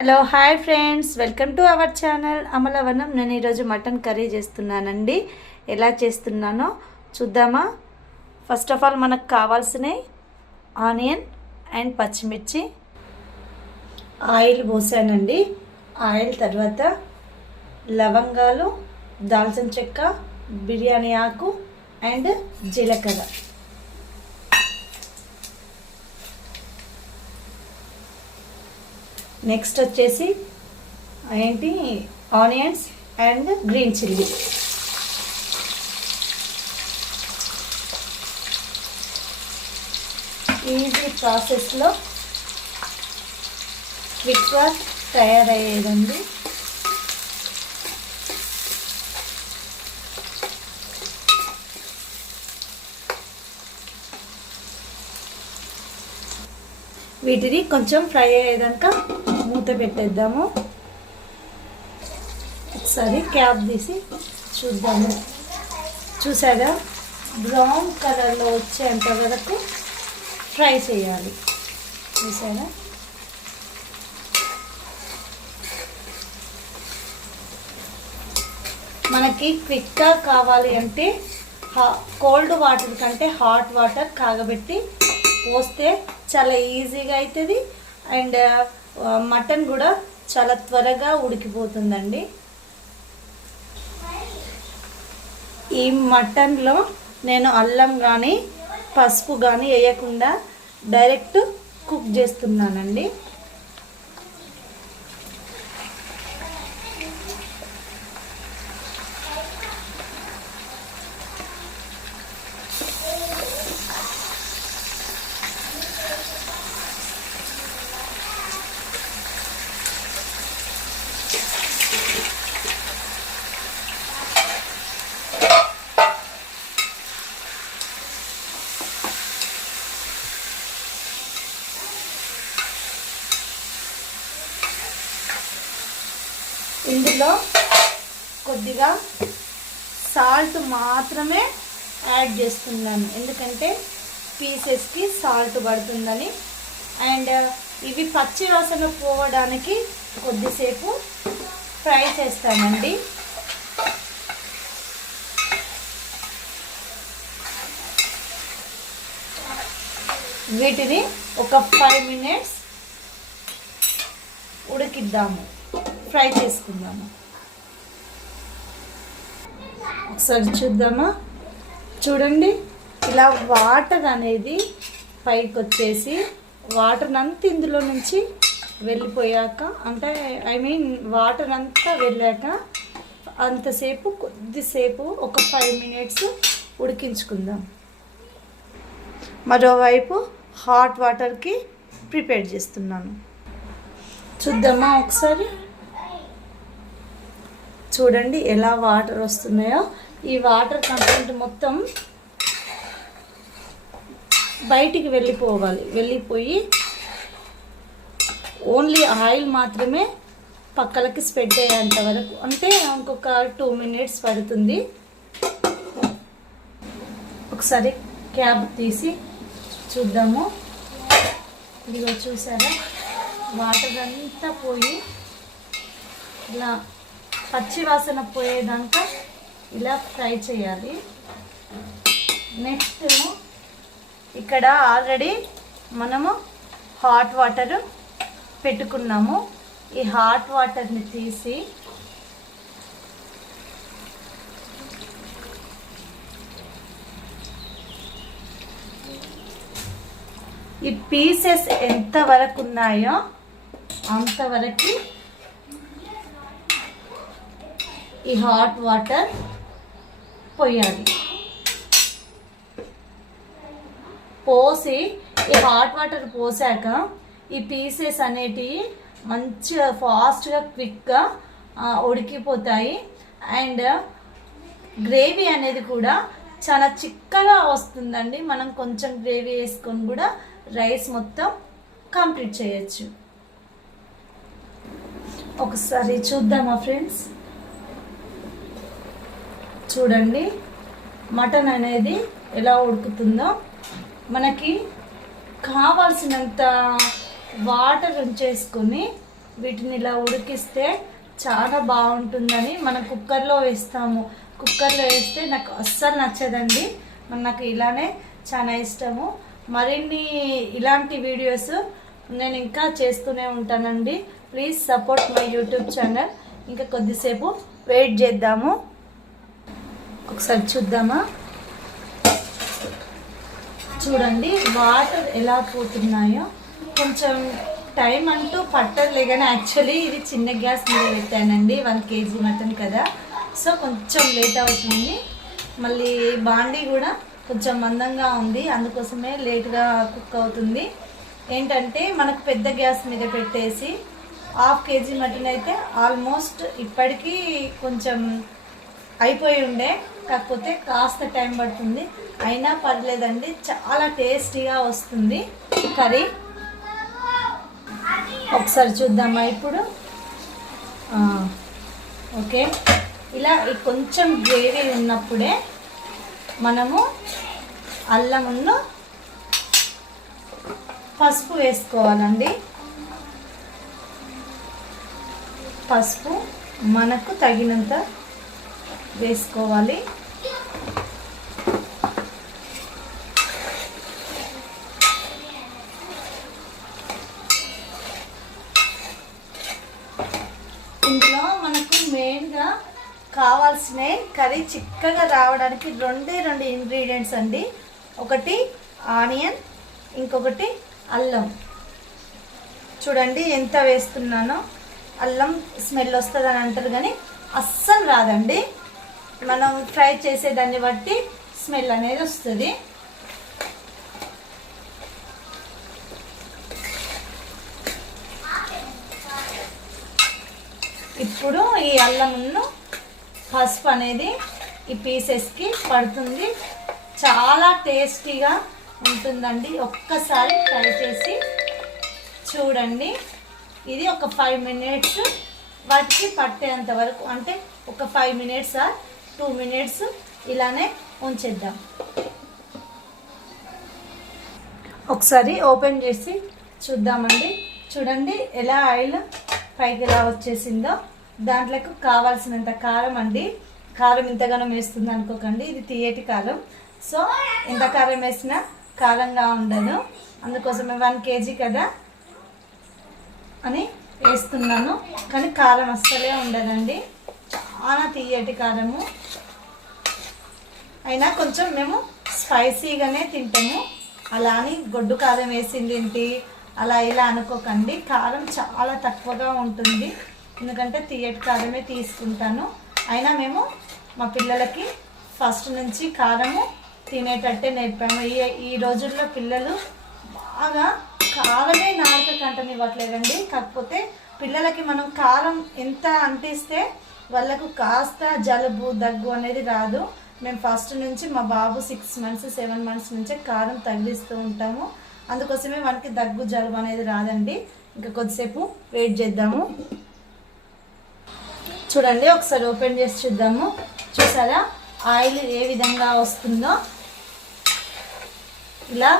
Hello hi friends, welcome to our channel Amalavanam. నేను ఈరోజు mutton curry చేస్తున్నానండి. ఎలా చేస్తున్నానో చూద్దామా? ఫస్ట్ ఆఫ్ ఆల్ మనకు కావాల్సినవి ఆనియన్ అండ్ పచ్చిమిర్చి. ఆయిల్ పోసానండి. ఆయిల్ తర్వాత లవంగాలు, దాల్చిన చెక్క, బిర్యానీ ఆకు అండ్ జీలకర్ర. నెక్స్ట్ వచ్చేసి onions and green chilli. Easy ప్రాసెస్లో క్విక్గా తయారయ్యేదండి. వీటిని కొంచెం ఫ్రై అయ్యేదాకా మూత పెట్టేద్దాము. ఒకసారి క్యాప్ తీసి చూద్దాము. చూసారా, బ్రౌన్ కలర్లో వచ్చేంత వరకు ఫ్రై చేయాలి. చూసారా, మనకి క్విక్గా కావాలి అంటే కోల్డ్ వాటర్ కంటే హాట్ వాటర్ కాగబెట్టి పోస్తే చాలా ఈజీగా అవుతుంది అండ్ మటన్ కూడా చాలా త్వరగా ఉడికిపోతుందండి. ఈ మటన్లో నేను అల్లం కానీ పసుపు కానీ వేయకుండా డైరెక్ట్ కుక్ చేస్తున్నానండి. ఇందులో కొద్దిగా సాల్ట్ మాత్రమే యాడ్ చేస్తున్నాను, ఎందుకంటే పీసెస్కి సాల్ట్ పడుతుందని. అండ్ ఇవి పచ్చి వాసన పోవడానికి కొద్దిసేపు ఫ్రై చేస్తానండి. వీటిని ఒక 5 minutes ఉడికిద్దాము, ఫ్రై చేసుకుందాము. ఒకసారి చూద్దామా? చూడండి, ఇలా వాటర్ అనేది పైకి వచ్చేసి వాటర్ అంతా ఇందులో నుంచి వెళ్ళిపోయాక, అంటే వాటర్ అంతా వెళ్ళాక అంతసేపు కొద్దిసేపు ఒక 5 minutes ఉడికించుకుందాం. మరోవైపు హాట్ వాటర్కి ప్రిపేర్ చేస్తున్నాను. చూద్దామా ఒకసారి? చూడండి ఎలా వాటర్ వస్తున్నాయో. ఈ వాటర్ కంటెంట్ మొత్తం బయటికి వెళ్ళిపోయి ఓన్లీ ఆయిల్ మాత్రమే పక్కలకి స్ప్రెడ్ అయ్యేంత వరకు, అంటే ఇంకొక 2 minutes పడుతుంది. ఒకసారి క్యాప్ తీసి చూద్దాము. ఇదిగో చూసారా, వాటర్ అంతా పోయి ఇలా పచ్చి వాసన పోయేదాకా ఇలా ఫ్రై చేయాలి. నెక్స్ట్ ఇక్కడ ఆల్రెడీ మనము హాట్ వాటర్ పెట్టుకున్నాము. ఈ హాట్ వాటర్ని తీసి ఈ పీసెస్ ఎంతవరకు ఉన్నాయో అంతవరకు ఈ హాట్ వాటర్ పోయాలి. పోసి ఈ హాట్ వాటర్ పోసాక ఈ పీసెస్ అనేటివి మంచిగా ఫాస్ట్గా క్విక్గా ఉడికిపోతాయి. అండ్ గ్రేవీ అనేది కూడా చాలా చిక్కగా వస్తుందండి. మనం కొంచెం గ్రేవీ వేసుకొని కూడా రైస్ మొత్తం కంప్లీట్ చేయొచ్చు. ఒకసారి చూద్దామా ఫ్రెండ్స్? చూడండి మటన్ అనేది ఎలా ఉడుకుతుందో. మనకి కావాల్సినంత వాటర్ ఉంచేసుకొని వీటిని ఇలా ఉడికిస్తే చాలా బాగుంటుందని మనం కుక్కర్లో వేస్తాము. కుక్కర్లో వేస్తే నాకు అస్సలు నచ్చదండి. నాకు ఇలానే చాలా ఇష్టము. మరిన్ని ఇలాంటి వీడియోస్ నేను ఇంకా చేస్తూనే ఉంటానండి. Please support my YouTube channel. ఇంకా కొద్దిసేపు వెయిట్ చేద్దాము. ఒకసారి చూద్దామా. చూడండి వాటర్ ఎలా పోతున్నాయో. కొంచెం టైం అంటూ పట్టదులే కానీ యాక్చువల్లీ ఇది చిన్న గ్యాస్ మీద పెట్టానండి. 1 kg మటన్ కదా, సో కొంచెం లేట్ అవుతుంది. మళ్ళీ బాండీ కూడా కొంచెం మందంగా ఉంది, అందుకోసమే లేట్గా కుక్ అవుతుంది. ఏంటంటే మనకు పెద్ద గ్యాస్ మీద పెట్టేసి 1/2 kg మటన్ అయితే ఆల్మోస్ట్ ఇప్పటికీ కొంచెం అయిపోయి ఉండే, కాకపోతే కాస్త టైం పడుతుంది. అయినా పర్లేదండి, చాలా టేస్టీగా వస్తుంది కర్రీ. ఒకసారి చూద్దామా ఇప్పుడు. ఓకే, ఇలా కొంచెం గ్రేవీ ఉన్నప్పుడే మనము అల్లమును పసుపు వేసుకోవాలండి. పసుపు మనకు తగినంత వేసుకోవాలి. ఇందులో మనకు మెయిన్గా కావాల్సిన కర్రీ చిక్కగా రావడానికి 2 ఇంగ్రీడియంట్స్ అండి. ఒకటి ఆనియన్, ఇంకొకటి అల్లం. చూడండి ఎంత వేస్తున్నానో. అల్లం స్మెల్ వస్తుందని అంటారు కానీ అస్సలు రాదండి. మనం ఫ్రై చేసేదాన్ని బట్టి స్మెల్ అనేది వస్తుంది. ఇప్పుడు ఈ అల్లమును పసుపు అనేది ఈ పీసెస్కి పడుతుంది. చాలా టేస్టీగా ఉంటుందండి. ఒక్కసారి ట్రై చేసి చూడండి. ఇది ఒక 5 minutes వాటికి పట్టేంత వరకు, అంటే ఒక 5 minutes or 2 minutes ఇలానే ఉంచేద్దాం. ఒకసారి ఓపెన్ చేసి చూద్దామండి. చూడండి ఎలా ఆయిల్ పైకి ఎలా వచ్చేసిందో. దాంట్లోకి కావాల్సినంత కారం అండి. కారం ఇంతగానో వేస్తుంది అనుకోకండి, ఇది తియ్యటి కారం. సో ఎంత కారం వేసినా కారంగా ఉండదు, అందుకోసమే 1 kg కదా అని వేస్తున్నాను. కానీ కారం అస్సలే ఉండదండి, చాలా తియ్యటి కారము. అయినా కొంచెం మేము స్పైసీగానే తింటాము. అలా అని గొడ్డు కారం వేసింది ఏంటి అలా ఇలా అనుకోకండి. కారం చాలా తక్కువగా ఉంటుంది, ఎందుకంటే తియ్యటి కారమే తీసుకుంటాను. అయినా మేము మా పిల్లలకి ఫస్ట్ నుంచి కారము తినేటట్టే నేర్పాము. ఈ రోజుల్లో పిల్లలు బాగా కారమే నాలుక కంటనివ్వట్లేదండి. కాకపోతే పిల్లలకి మనం కారం ఎంత అంటిస్తే వాళ్ళకు కాస్త జలుబు దగ్గు అనేది రాదు. మేము ఫస్ట్ నుంచి మా బాబు 6 months 7 months నుంచే కారం తగిలిస్తూ ఉంటాము, అందుకోసమే మనకి దగ్గు జలుబు అనేది రాదండి. ఇంకా కొద్దిసేపు వెయిట్ చేద్దాము. చూడండి ఒకసారి ఓపెన్ చేసి చూద్దాము. చూసారా ఆయిల్ ఏ విధంగా వస్తుందో. ఇలా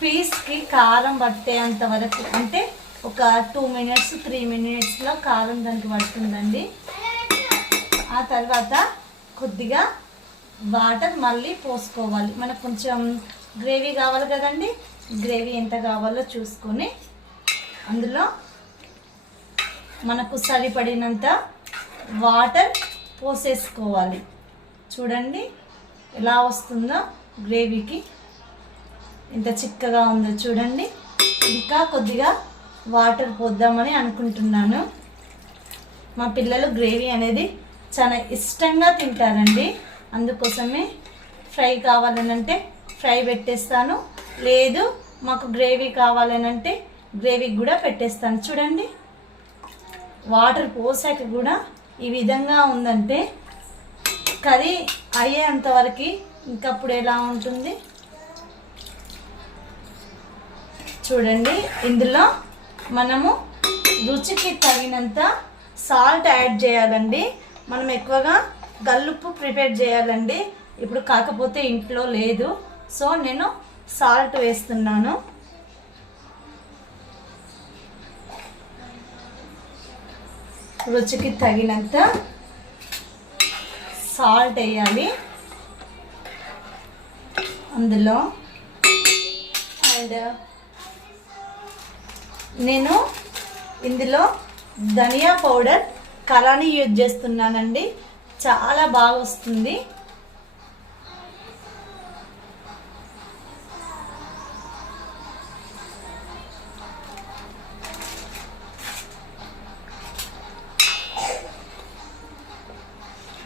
పీస్కి కారం పట్టేంత వరకు, అంటే ఒక 2 minutes 3 minutesలో కారం దానికి పడుతుందండి. ఆ తర్వాత కొద్దిగా వాటర్ మళ్ళీ పోసుకోవాలి. మనకు కొంచెం గ్రేవీ కావాలి కదండి, గ్రేవీ ఎంత కావాలో చూసుకొని అందులో మనకు సరిపడినంత వాటర్ పోసేసుకోవాలి. చూడండి ఎలా వస్తుందో గ్రేవీకి, ఎంత చిక్కగా ఉందో చూడండి. ఇంకా కొద్దిగా వాటర్ పోద్దామని అనుకుంటున్నాను. మా పిల్లలు గ్రేవీ అనేది చాలా ఇష్టంగా తింటారండి, అందుకోసమే ఫ్రై కావాలనంటే ఫ్రై పెట్టేస్తాను, లేదు మాకు గ్రేవీ కావాలనంటే గ్రేవీకి కూడా పెట్టేస్తాను. చూడండి వాటర్ పోసాక కూడా ఈ విధంగా ఉందంటే కర్రీ అయ్యేంతవరకు ఇంకప్పుడు ఎలా ఉంటుంది చూడండి. ఇందులో మనము రుచికి తగినంత సాల్ట్ యాడ్ చేయాలండి. మనం ఎక్కువగా గల్లుప్పు ప్రిపేర్ చేయాలండి. ఇప్పుడు కాకపోతే ఇంట్లో లేదు, సో నేను సాల్ట్ వేస్తున్నాను. రుచికి తగినంత సాల్ట్ వేయాలి అందులో. అండ్ నేను ఇందులో ధనియా పౌడర్ కలాని యూజ్ చేస్తున్నానండి, చాలా బాగా వస్తుంది.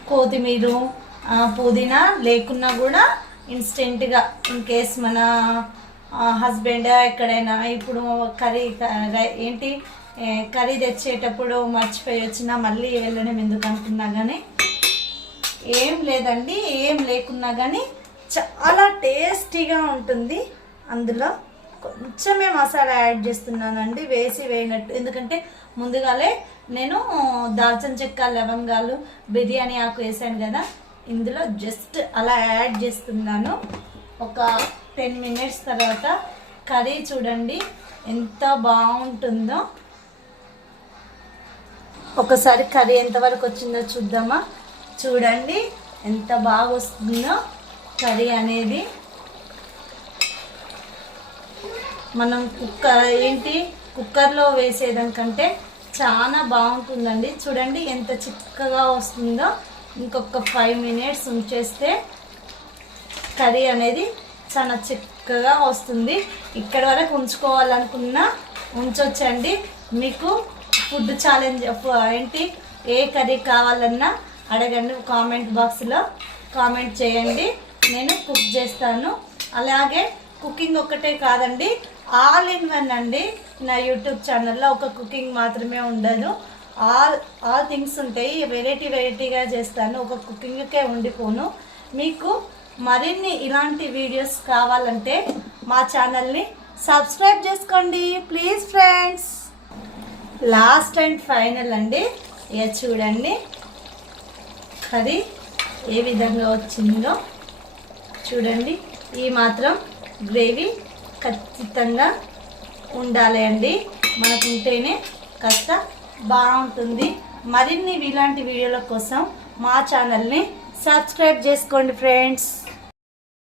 కొత్తిమీర పుదీనా లేకున్నా కూడా ఇన్స్టెంట్గా ఇన్ కేస్ మన హస్బెండ్ ఎక్కడైనా ఇప్పుడు కర్రీ తెచ్చేటప్పుడు మర్చిపోయి వచ్చినా మళ్ళీ వెళ్ళడం ఎందుకు అనుకున్నా కానీ ఏం లేదండి, ఏం లేకున్నా కానీ చాలా టేస్టీగా ఉంటుంది. అందులో కొంచెమే మసాలా యాడ్ చేస్తున్నానండి, వేయనట్టు. ఎందుకంటే ముందుగానే నేను దాల్చిన చెక్క, లవంగాలు, బిర్యానీ ఆకు వేసాను కదా, ఇందులో జస్ట్ అలా యాడ్ చేస్తున్నాను. ఒక 10 minutes తర్వాత కర్రీ చూడండి ఎంత బాగుంటుందో. ఒకసారి కర్రీ ఎంతవరకు వచ్చిందో చూద్దామా. చూడండి ఎంత బాగా వస్తుందో కర్రీ అనేది. మనం కుక్కర్లో వేసేదానికంటే చాలా బాగుంటుందండి. చూడండి ఎంత చిక్కగా వస్తుందో. ఇంకొక 5 minutes ఉంచేస్తే కర్రీ అనేది చాలా చిక్కగా వస్తుంది. ఇక్కడి వరకు ఉంచుకోవాలనుకున్నా ఉంచొచ్చండి. మీకు ఫుడ్ ఛాలెంజ్ ఏ కర్రీ కావాలన్నా అడగండి, కామెంట్ బాక్స్లో కామెంట్ చేయండి, నేను కుక్ చేస్తాను. అలాగే కుకింగ్ ఒక్కటే కాదండి, ఆల్ ఇన్ వన్ అండి. నా యూట్యూబ్ ఛానల్లో ఒక కుకింగ్ మాత్రమే ఉండదు, ఆల్ థింగ్స్ ఉంటాయి. వెరైటీగా చేస్తాను, ఒక కుకింగ్కే ఉండిపోను. మీకు మరిన్ని ఇలాంటి వీడియోస్ కావాలంటే మా ఛానల్ని సబ్స్క్రైబ్ చేసుకోండి please friends. Last and final అండి, ఇక చూడండి కర్రీ ఏ విధంగా వచ్చిందో చూడండి. ఈ మాత్రం గ్రేవీ ఖచ్చితంగా ఉండాలి అండి, మనకుంటేనే కాస్త బాగుంటుంది. మరిన్ని ఇలాంటి వీడియోల కోసం మా ఛానల్ని సబ్స్క్రైబ్ చేసుకోండి ఫ్రెండ్స్.